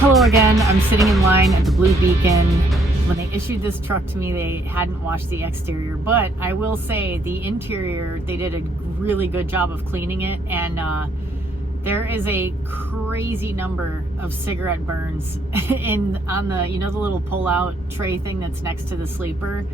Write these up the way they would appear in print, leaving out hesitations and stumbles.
Hello again. I'm sitting in line at the Blue Beacon. When they issued this truck to me, they hadn't washed the exterior, but I will say the interior, they did a really good job of cleaning it, and there is a crazy number of cigarette burns on the, you know, the little pull-out tray thing that's next to the sleeper.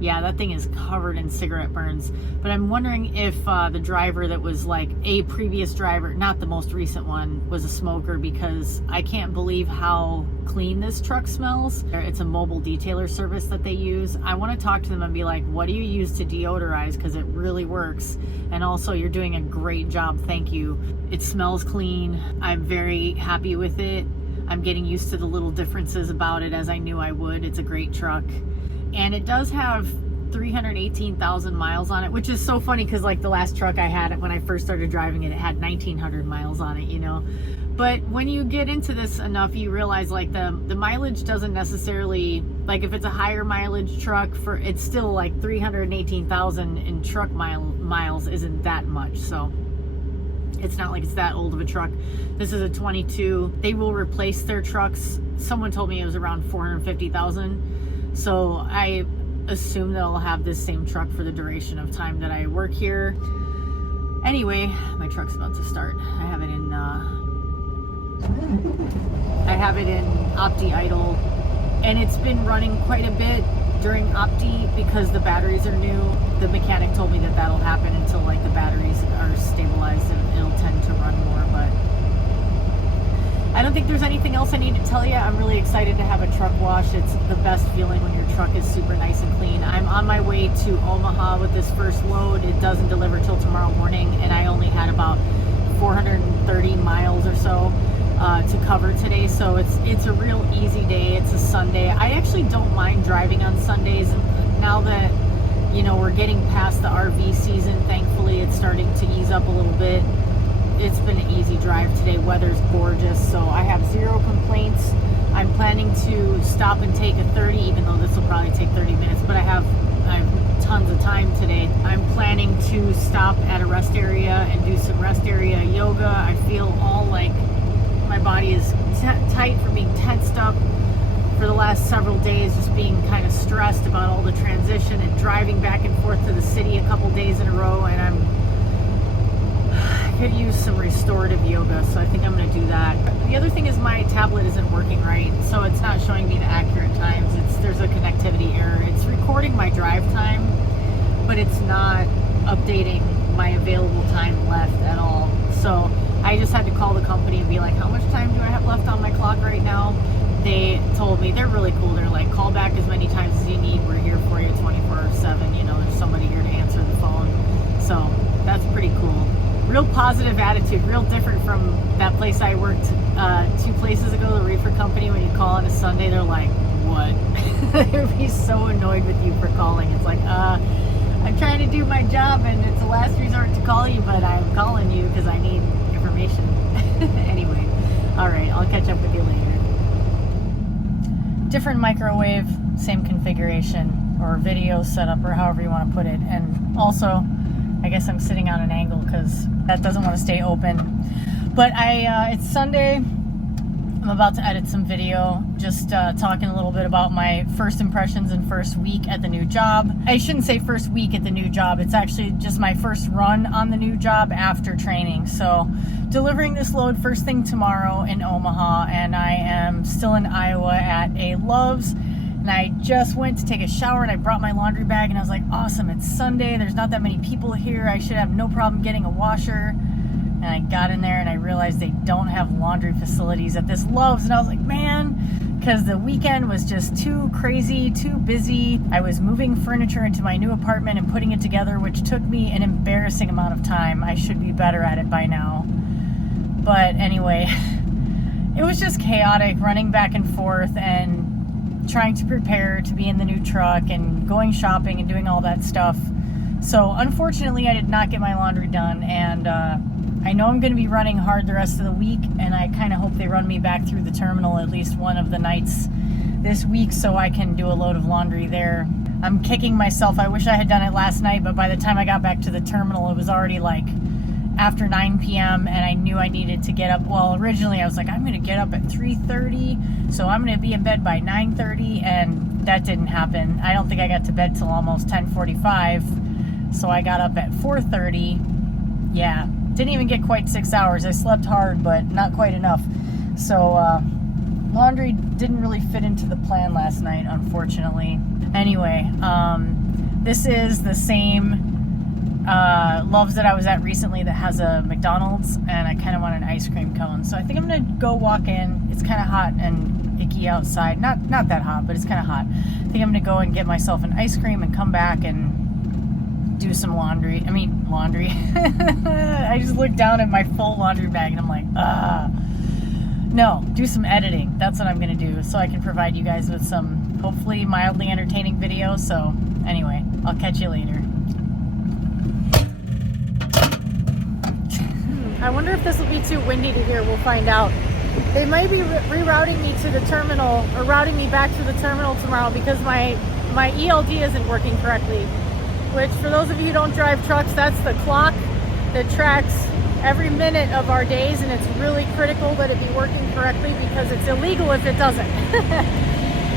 Yeah, that thing is covered in cigarette burns. But I'm wondering if the driver that was like a previous driver, not the most recent one, was a smoker, because I can't believe how clean this truck smells. It's a mobile detailer service that they use. I want to talk to them and be like, what do you use to deodorize? Because it really works. And also, you're doing a great job. Thank you. It smells clean. I'm very happy with it. I'm getting used to the little differences about it, as I knew I would. It's a great truck. And it does have 318,000 miles on it, which is so funny because like the last truck I had when I first started driving it, it had 1,900 miles on it, you know. But when you get into this enough, you realize like the mileage doesn't necessarily, like if it's a higher mileage truck, for it's still like 318,000 in truck miles isn't that much. So it's not like it's that old of a truck. This is a 22. They will replace their trucks. Someone told me it was around 450,000. So I assume that I'll have this same truck for the duration of time that I work here. Anyway, my truck's about to start. I have it in Opti idle, and it's been running quite a bit during Opti because the batteries are new. The mechanic told me that that'll happen until like the batteries are stabilized, and it'll tend to run more. But I don't think there's anything else I need to tell you. I'm really excited to have a truck wash. It's the best feeling when your truck is super nice and clean. I'm on my way to Omaha with this first load. It doesn't deliver till tomorrow morning, and I only had about 430 miles or so to cover today. So it's a real easy day. It's a Sunday. I actually don't mind driving on Sundays. Now that, you know, we're getting past the RV season, thankfully it's starting to ease up a little bit. It's been an easy drive today. Weather's gorgeous, so I have zero complaints. I'm planning to stop and take a 30, even though this will probably take 30 minutes, but I have tons of time today. I'm planning to stop at a rest area and do some rest area yoga. I feel all like my body is tight from being tensed up for the last several days, just being kind of stressed about all the transition and driving back and forth to the city a couple days in a row, and I could use some restorative yoga, so I think I'm going to do that. The other thing is my tablet isn't working right, so it's not showing me the accurate times. There's a connectivity error. It's recording my drive time, but it's not updating my available time left at all. So I just had to call the company and be like, how much time do I have left on my clock right now? They told me, they're really cool. They're like, call back as many times as you need. We're here for you 24/7. You know, there's somebody here to answer the phone. So that's pretty cool. Real positive attitude, real different from that place I worked 2 places ago, the reefer company. When you call on a Sunday, they're like, what? They would be so annoyed with you for calling. It's like, I'm trying to do my job and it's a last resort to call you, but I'm calling you because I need information. Anyway, all right, I'll catch up with you later. Different microwave, same configuration, or video setup, or however you want to put it. And also, I guess I'm sitting on an angle because that doesn't want to stay open. But it's Sunday. I'm about to edit some video, just talking a little bit about my first impressions and first week at the new job. I shouldn't say first week at the new job. It's actually just my first run on the new job after training. So delivering this load first thing tomorrow in Omaha, and I am still in Iowa at a Love's. And I just went to take a shower and I brought my laundry bag, and I was like, awesome, it's Sunday. There's not that many people here. I should have no problem getting a washer. And I got in there and I realized they don't have laundry facilities at this Love's. And I was like, man, because the weekend was just too crazy, too busy. I was moving furniture into my new apartment and putting it together, which took me an embarrassing amount of time. I should be better at it by now. But anyway, it was just chaotic, running back and forth and trying to prepare to be in the new truck and going shopping and doing all that stuff. So unfortunately, I did not get my laundry done, and I know I'm going to be running hard the rest of the week, and I kind of hope they run me back through the terminal at least one of the nights this week so I can do a load of laundry there. I'm kicking myself. I wish I had done it last night, but by the time I got back to the terminal, it was already like after 9 p.m. and I knew I needed to get up. Well, originally I was like, I'm going to get up at 3:30, so I'm going to be in bed by 9:30, and that didn't happen. I don't think I got to bed till almost 10:45, so I got up at 4:30. Yeah, didn't even get quite 6 hours. I slept hard, but not quite enough. So laundry didn't really fit into the plan last night, unfortunately. Anyway, this is the same Love's that I was at recently that has a McDonald's, and I kind of want an ice cream cone. So I think I'm gonna go walk in. It's kind of hot and icky outside. Not that hot, but it's kind of hot. I think I'm gonna go and get myself an ice cream and come back and do some laundry. Laundry. I just looked down at my full laundry bag and I'm like, no, do some editing. That's what I'm gonna do, so I can provide you guys with some hopefully mildly entertaining videos. So anyway, I'll catch you later. I wonder if this will be too windy to hear. We'll find out. They might be rerouting me to the terminal, or routing me back to the terminal tomorrow, because my ELD isn't working correctly. Which, for those of you who don't drive trucks, that's the clock that tracks every minute of our days, and it's really critical that it be working correctly because it's illegal if it doesn't.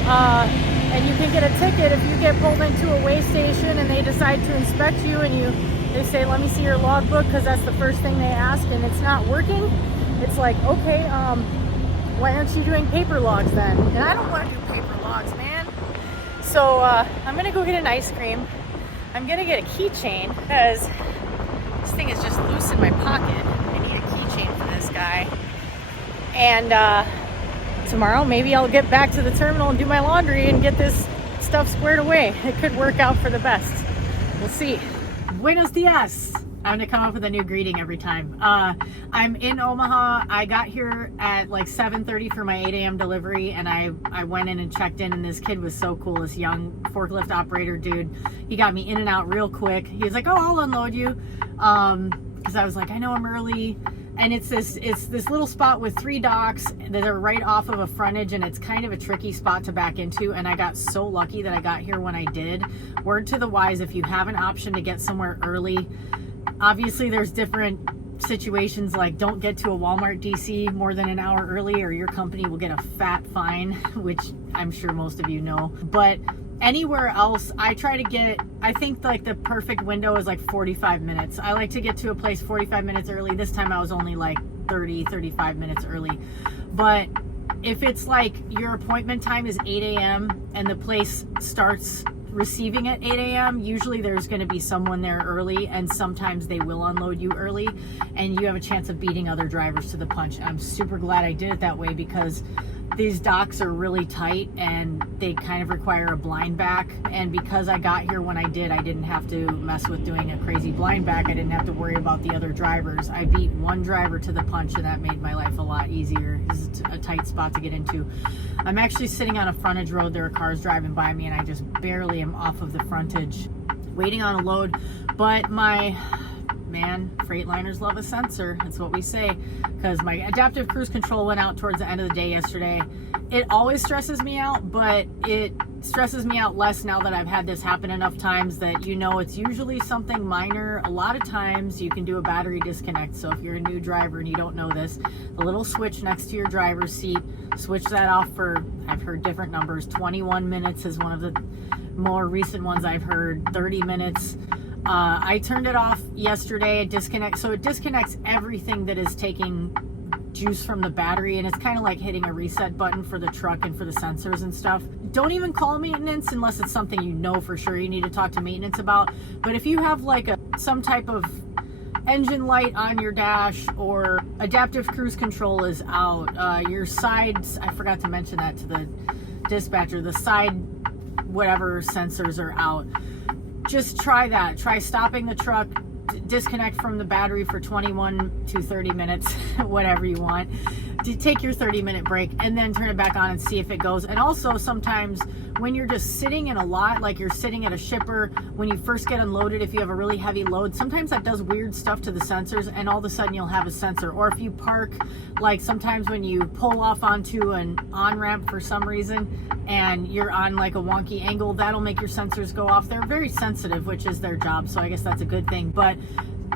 And you can get a ticket if you get pulled into a weigh station and they decide to inspect you, and they say, let me see your logbook, because that's the first thing they ask, and it's not working. It's like, okay, why aren't you doing paper logs then? And I don't want to do paper logs, man. So I'm gonna go get an ice cream. I'm gonna get a keychain, because this thing is just loose in my pocket. I need a keychain for this guy. And tomorrow maybe I'll get back to the terminal and do my laundry and get this stuff squared away. It could work out for the best. We'll see. Buenos dias. I'm gonna come up with a new greeting every time. I'm in Omaha. I got here at like 7:30 for my 8 a.m. delivery, and I went in and checked in, and this kid was so cool, this young forklift operator dude. He got me in and out real quick. He was like, oh, I'll unload you. Because I was like, I know I'm early. And it's this little spot with 3 docks that are right off of a frontage, and it's kind of a tricky spot to back into, and I got so lucky that I got here when I did. Word to the wise, if you have an option to get somewhere early, obviously there's different situations, like don't get to a Walmart DC more than an hour early or your company will get a fat fine, which I'm sure most of you know. But anywhere else, I try to get, I think like the perfect window is like 45 minutes. I like to get to a place 45 minutes early. This time I was only like 35 minutes early. But if it's like your appointment time is 8 a.m. and the place starts receiving at 8 a.m., usually there's going to be someone there early, and sometimes they will unload you early and you have a chance of beating other drivers to the punch. I'm super glad I did it that way, because these docks are really tight and they kind of require a blind back, and because I got here when I did, I didn't have to mess with doing a crazy blind back. I didn't have to worry about the other drivers. I beat one driver to the punch, and that made my life a lot easier. This is a tight spot to get into. I'm actually sitting on a frontage road. There are cars driving by me, and I just barely am off of the frontage waiting on a load. But my Freightliners love a sensor. That's what we say, because my adaptive cruise control went out towards the end of the day yesterday. It always stresses me out, but it stresses me out less now that I've had this happen enough times that it's usually something minor. A lot of times you can do a battery disconnect. So if you're a new driver and you don't know this, the little switch next to your driver's seat, switch that off for, I've heard different numbers. 21 minutes is one of the more recent ones I've heard. 30 minutes. I turned it off yesterday. It disconnects everything that is taking juice from the battery, and it's kind of like hitting a reset button for the truck and for the sensors and stuff. Don't even call maintenance unless it's something you know for sure you need to talk to maintenance about. But if you have like some type of engine light on your dash, or adaptive cruise control is out, your sides, I forgot to mention that to the dispatcher, the side whatever sensors are out, just try that. Try stopping the truck, disconnect from the battery for 21 to 30 minutes, whatever you want. Take your 30-minute break and then turn it back on and see if it goes. And also sometimes when you're just sitting in a lot, like you're sitting at a shipper, when you first get unloaded, if you have a really heavy load, sometimes that does weird stuff to the sensors, and all of a sudden you'll have a sensor. Or if you park, like sometimes when you pull off onto an on-ramp for some reason and you're on like a wonky angle, that'll make your sensors go off. They're very sensitive, which is their job, so I guess that's a good thing. But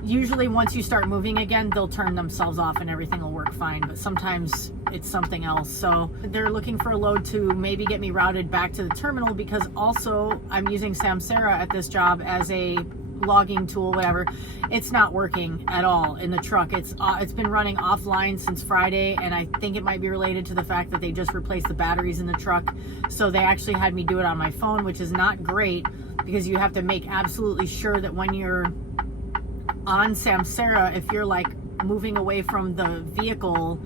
usually once you start moving again, they'll turn themselves off and everything will work fine, but sometimes it's something else. So they're looking for a load to maybe get me routed back to the terminal, because also I'm using Samsara at this job as a logging tool, whatever. It's not working at all in the truck. It's been running offline since Friday, and I think it might be related to the fact that they just replaced the batteries in the truck. So they actually had me do it on my phone, which is not great, because you have to make absolutely sure that when you're on Samsara, if you're like moving away from the vehicle,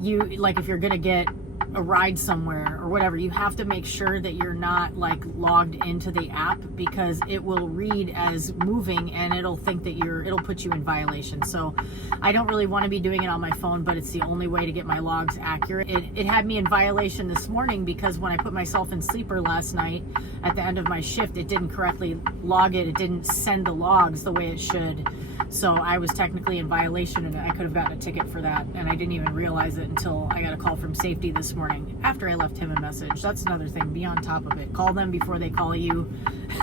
you like if you're gonna get a ride somewhere or whatever, you have to make sure that you're not like logged into the app, because it will read as moving and it'll think that it'll put you in violation. So I don't really want to be doing it on my phone, but it's the only way to get my logs accurate. It had me in violation this morning, because when I put myself in sleeper last night at the end of my shift, it didn't correctly log it. It didn't send the logs the way it should. So I was technically in violation, and I could have gotten a ticket for that, and I didn't even realize it until I got a call from safety this morning after I left him a message. That's another thing. Be on top of it. Call them before they call you.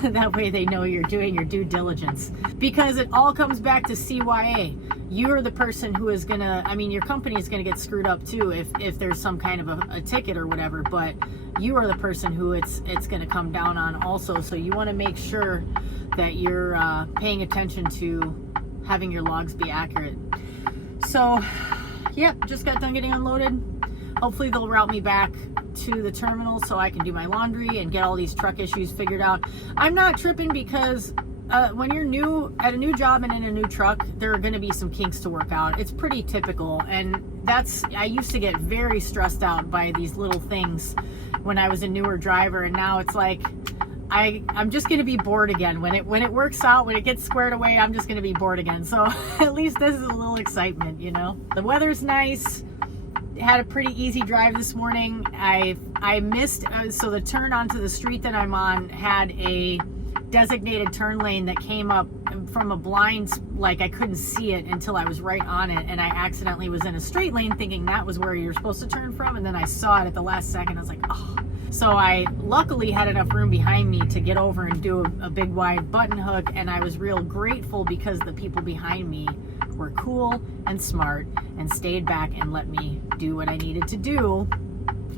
That way they know you're doing your due diligence, because it all comes back to CYA. You're the person who is gonna, I mean, your company is gonna get screwed up too if there's some kind of a ticket or whatever, but you are the person who it's gonna come down on also. So you want to make sure that you're paying attention to having your logs be accurate. So yeah, just got done getting unloaded. Hopefully they'll route me back to the terminal so I can do my laundry and get all these truck issues figured out. I'm not tripping, because when you're new at a new job and in a new truck, there are going to be some kinks to work out. It's pretty typical, and I used to get very stressed out by these little things when I was a newer driver, and now it's like I'm just going to be bored again. When it works out, when it gets squared away, I'm just going to be bored again. So at least this is a little excitement, you know. The weather's nice. Had a pretty easy drive this morning. I missed, so the turn onto the street that I'm on had a designated turn lane that came up from a blind, like I couldn't see it until I was right on it, and I accidentally was in a straight lane thinking that was where you're supposed to turn from, and then I saw it at the last second. I was like, oh. So I luckily had enough room behind me to get over and do a big wide button hook, and I was real grateful because the people behind me were cool and smart and stayed back and let me do what I needed to do.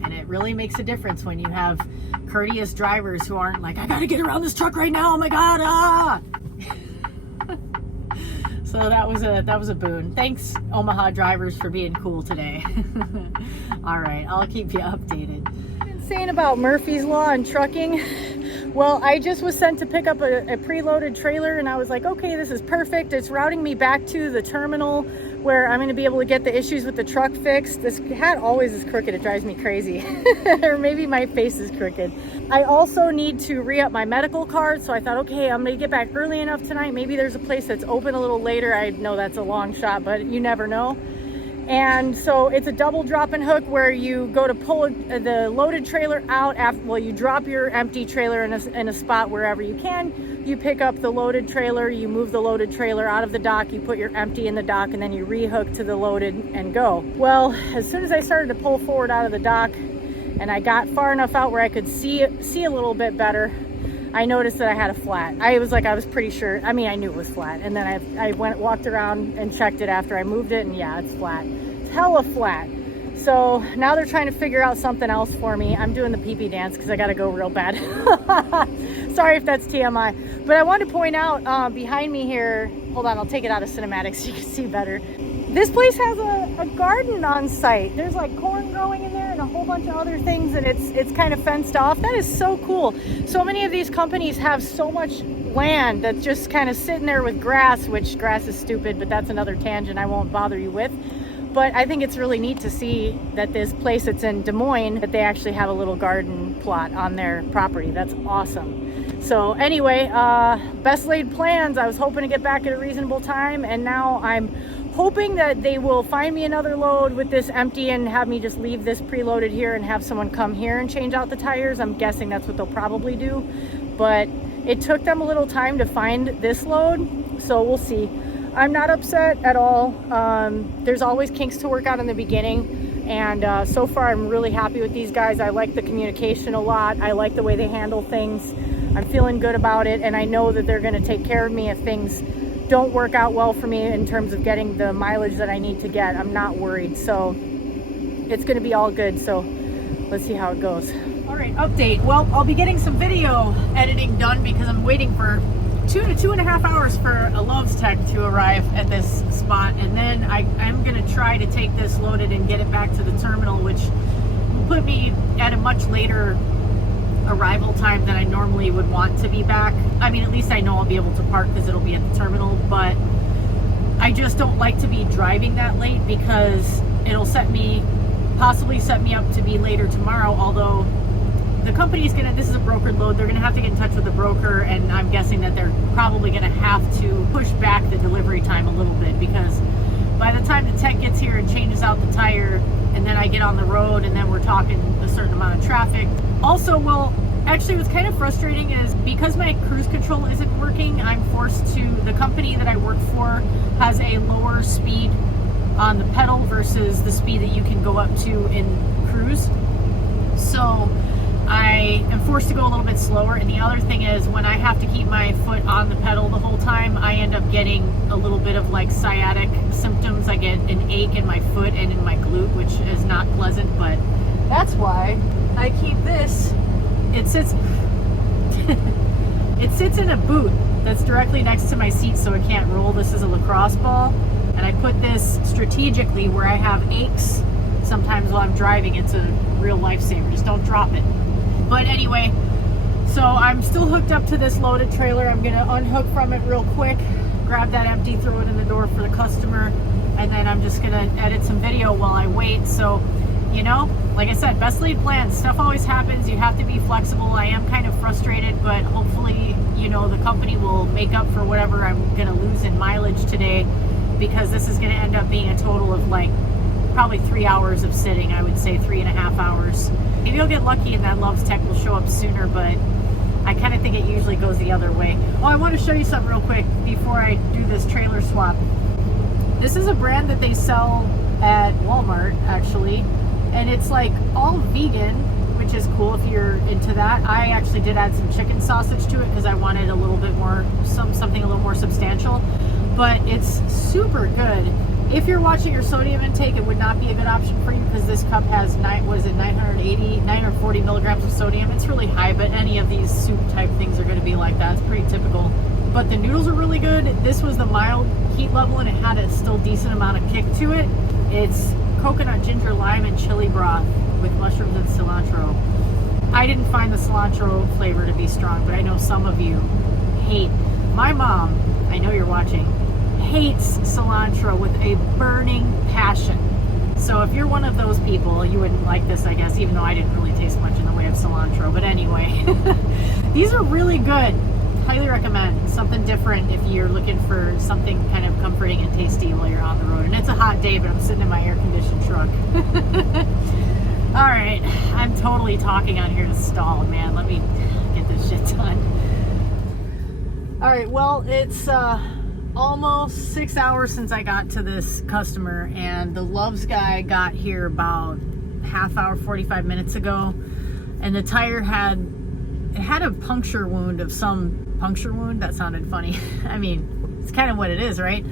And it really makes a difference when you have courteous drivers who aren't like, I gotta get around this truck right now, oh my god, ah! So that was a boon. Thanks, Omaha drivers, for being cool today. All right, I'll keep you updated. Saying about Murphy's Law and trucking, well, I just was sent to pick up a preloaded trailer, and I was like, okay, this is perfect. It's routing me back to the terminal where I'm going to be able to get the issues with the truck fixed. This hat always is crooked. It drives me crazy. Or maybe my face is crooked. I also need to re-up my medical card, so I thought, okay, I'm going to get back early enough tonight. Maybe there's a place that's open a little later. I know that's a long shot, but you never know. And so it's a double drop and hook where you go to pull the loaded trailer out after, well, you drop your empty trailer in a spot wherever you can. You pick up the loaded trailer, you move the loaded trailer out of the dock, you put your empty in the dock, and then you rehook to the loaded and go. Well, as soon as I started to pull forward out of the dock and I got far enough out where I could see a little bit better, I noticed that I had a flat. I was pretty sure, I mean, I knew it was flat. And then I walked around and checked it after I moved it, and yeah, it's flat. It's hella flat. So now they're trying to figure out something else for me. I'm doing the pee-pee dance because I got to go real bad. Sorry if that's TMI. But I wanted to point out behind me here, hold on, I'll take it out of cinematics so you can see better. This place has a garden on site. There's like corn growing in there and a whole bunch of other things, and it's kind of fenced off. That is so cool. So many of these companies have so much land that's just kind of sitting there with grass, which grass is stupid, but that's another tangent I won't bother you with. But I think it's really neat to see that this place that's in Des Moines, that they actually have a little garden plot on their property. That's awesome. So anyway, best laid plans. I was hoping to get back at a reasonable time, and now I'm hoping that they will find me another load with this empty and have me just leave this preloaded here and have someone come here and change out the tires. I'm guessing that's what they'll probably do. But it took them a little time to find this load, so we'll see. I'm not upset at all. There's always kinks to work out in the beginning, and so far I'm really happy with these guys. I like the communication a lot. I like the way they handle things. I'm feeling good about it, and I know that they're going to take care of me if things don't work out well for me in terms of getting the mileage that I need to get, I'm not worried. So it's going to be all good. So let's see how it goes. All right, update. Well, I'll be getting some video editing done because I'm waiting for 2 to 2.5 hours for a Love's tech to arrive at this spot. And then I'm going to try to take this loaded and get it back to the terminal, which will put me at a much later arrival time than I normally would want to be back. I mean, at least I know I'll be able to park because it'll be at the terminal, but I just don't like to be driving that late because it'll possibly set me up to be later tomorrow, although the company's this is a brokered load, they're gonna have to get in touch with the broker, and I'm guessing that they're probably gonna have to push back the delivery time a little bit, because by the time the tech gets here and changes out the tire, and then I get on the road, and then we're talking a certain amount of traffic. Also, well, actually what's kind of frustrating is because my cruise control isn't working, I'm forced to, the company that I work for has a lower speed on the pedal versus the speed that you can go up to in cruise. So I am forced to go a little bit slower. And the other thing is, when I have to keep my foot on the pedal the whole time, I end up getting a little bit of like sciatic symptoms. I get an ache in my foot and in my glute, which is not pleasant, but that's why I keep this. It sits it sits in a boot that's directly next to my seat so it can't roll. This is a lacrosse ball, and I put this strategically where I have aches sometimes while I'm driving. It's a real lifesaver. Just don't drop it. But anyway, so I'm still hooked up to this loaded trailer. I'm gonna unhook from it real quick, grab that empty, throw it in the door for the customer, and then I'm just gonna edit some video while I wait. So, you know, like I said, best laid plans. Stuff always happens. You have to be flexible. I am kind of frustrated, but hopefully, you know, the company will make up for whatever I'm gonna lose in mileage today, because this is gonna end up being a total of like probably 3 hours of sitting. I would say 3.5 hours. Maybe I'll get lucky and that Love's tech will show up sooner, but I kind of think it usually goes the other way. Oh, I want to show you something real quick before I do this trailer swap. This is a brand that they sell at Walmart, actually, and it's like all vegan, which is cool if you're into that. I actually did add some chicken sausage to it because I wanted a little bit more, something a little more substantial, but it's super good. If you're watching your sodium intake, it would not be a good option for you because this cup has 940 milligrams of sodium. It's really high, but any of these soup type things are going to be like that. It's pretty typical. But the noodles are really good. This was the mild heat level, and it had a still decent amount of kick to it. It's coconut, ginger, lime, and chili broth with mushrooms and cilantro. I didn't find the cilantro flavor to be strong, but I know some of you hate. My mom, I know you're watching, hates cilantro with a burning passion. So if you're one of those people, you wouldn't like this, I guess, even though I didn't really taste much in the way of cilantro. But anyway, these are really good. Highly recommend. Something different if you're looking for something kind of comforting and tasty while you're on the road. And it's a hot day, but I'm sitting in my air-conditioned truck. All right, I'm totally talking on here to stall, man. Let me get this shit done. All right, well, it's almost 6 hours since I got to this customer, and the Love's guy got here about half hour, 45 minutes ago, and the tire had a puncture wound of some puncture wound. That sounded funny. I mean, it's kind of what it is, right?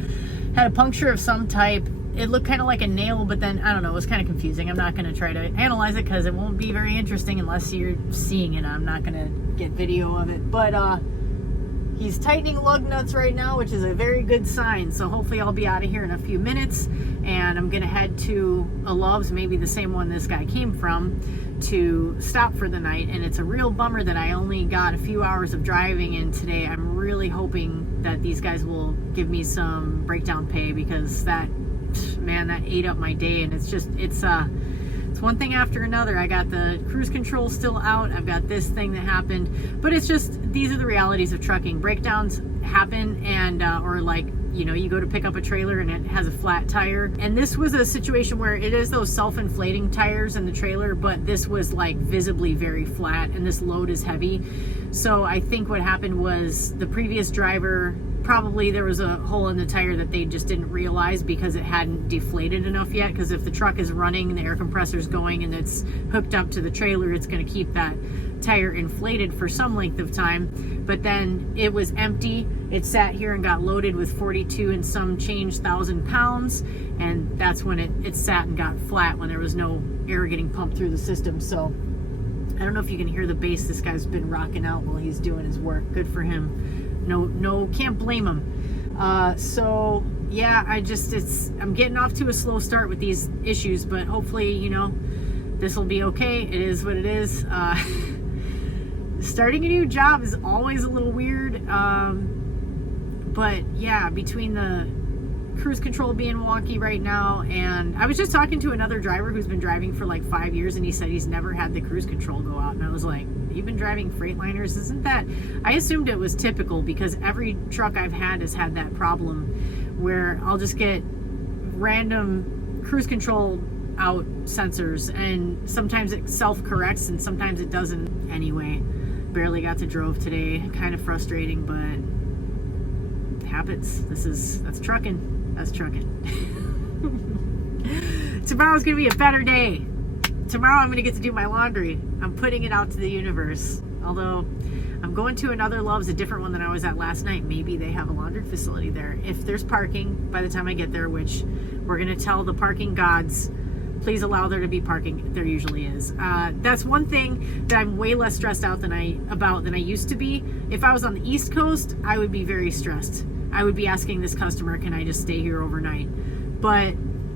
Had a puncture of some type. It looked kind of like a nail, but then, I don't know, it was kind of confusing. I'm not going to try to analyze it because it won't be very interesting unless you're seeing it. I'm not going to get video of it, but he's tightening lug nuts right now, which is a very good sign. So hopefully I'll be out of here in a few minutes, and I'm gonna head to a Love's, maybe the same one this guy came from, to stop for the night. And it's a real bummer that I only got a few hours of driving in today. I'm really hoping that these guys will give me some breakdown pay, because that ate up my day. And it's one thing after another. I got the cruise control still out. I've got this thing that happened, but it's just, these are the realities of trucking. Breakdowns happen, and or like, you know, you go to pick up a trailer and it has a flat tire. And this was a situation where it is those self-inflating tires in the trailer, but this was like visibly very flat, and this load is heavy. So I think what happened was the previous driver probably there was a hole in the tire that they just didn't realize because it hadn't deflated enough yet. Because if the truck is running, the air compressor's going, and it's hooked up to the trailer, it's going to keep that tire inflated for some length of time. But then it was empty. It sat here and got loaded with 42 and some change thousand pounds, and that's when it sat and got flat, when there was no air getting pumped through the system. So I don't know if you can hear the bass. This guy's been rocking out while he's doing his work. Good for him. No, can't blame him. So yeah, I'm getting off to a slow start with these issues, but hopefully, you know, this will be okay. It is what it is. Starting a new job is always a little weird. But yeah, between the cruise control being wonky right now, and I was just talking to another driver who's been driving for like 5 years, and he said he's never had the cruise control go out. And I was like, you've been driving Freightliners? Isn't that... I assumed it was typical, because every truck I've had has had that problem where I'll just get random cruise control out sensors, and sometimes it self-corrects and sometimes it doesn't. Anyway, barely got to drove today. Kind of frustrating, but habits. That's trucking. That's trucking. Tomorrow's gonna be a better day. Tomorrow I'm gonna get to do my laundry. I'm putting it out to the universe. Although I'm going to another Love's, a different one than I was at last night. Maybe they have a laundry facility there. If there's parking by the time I get there, which we're gonna tell the parking gods, please allow there to be parking. There usually is. That's one thing that I'm way less stressed out than I used to be. If I was on the East Coast, I would be very stressed. I would be asking this customer, can I just stay here overnight? But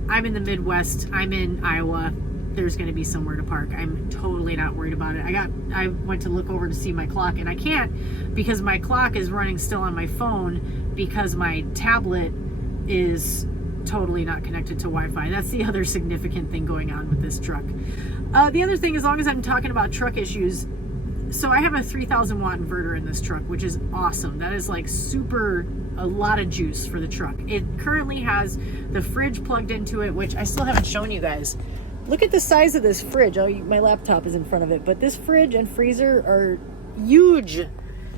I'm in the Midwest. I'm in Iowa. There's going to be somewhere to park. I'm totally not worried about it. I went to look over to see my clock, and I can't, because my clock is running still on my phone, because my tablet is totally not connected to Wi-Fi. That's the other significant thing going on with this truck. The other thing, as long as I'm talking about truck issues, so I have a 3,000 watt inverter in this truck, which is awesome. That is like a lot of juice for the truck. It currently has the fridge plugged into it, which I still haven't shown you guys. Look at the size of this fridge. Oh, my laptop is in front of it, but this fridge and freezer are huge.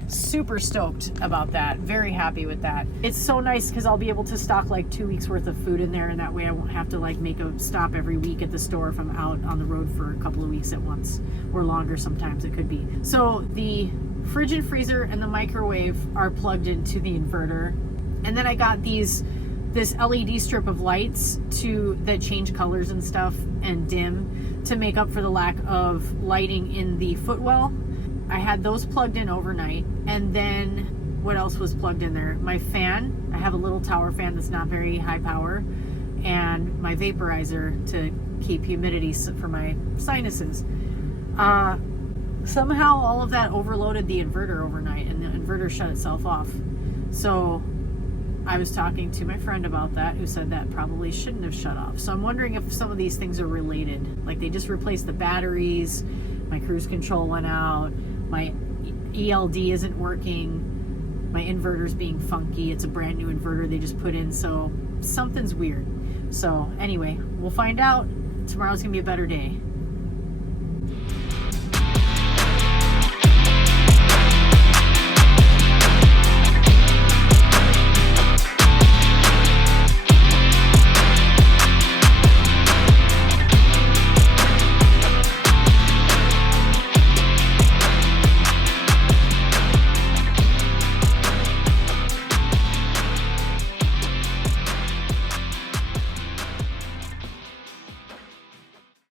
Super stoked about that. Very happy with that. It's so nice because I'll be able to stock like 2 weeks worth of food in there, and that way I won't have to like make a stop every week at the store if I'm out on the road for a couple of weeks at once, or longer sometimes it could be. So the fridge and freezer and the microwave are plugged into the inverter, and then I got this LED strip of lights that change colors and stuff and dim to make up for the lack of lighting in the footwell. I had those plugged in overnight, and then what else was plugged in there? My fan. I have a little tower fan that's not very high power, and my vaporizer to keep humidity for my sinuses. Somehow all of that overloaded the inverter overnight, and the inverter shut itself off. So I was talking to my friend about that, who said that probably shouldn't have shut off. So I'm wondering if some of these things are related. Like they just replaced the batteries, my cruise control went out, my ELD isn't working, my inverter's being funky. It's a brand new inverter they just put in, so something's weird. So anyway, we'll find out. Tomorrow's gonna be a better day.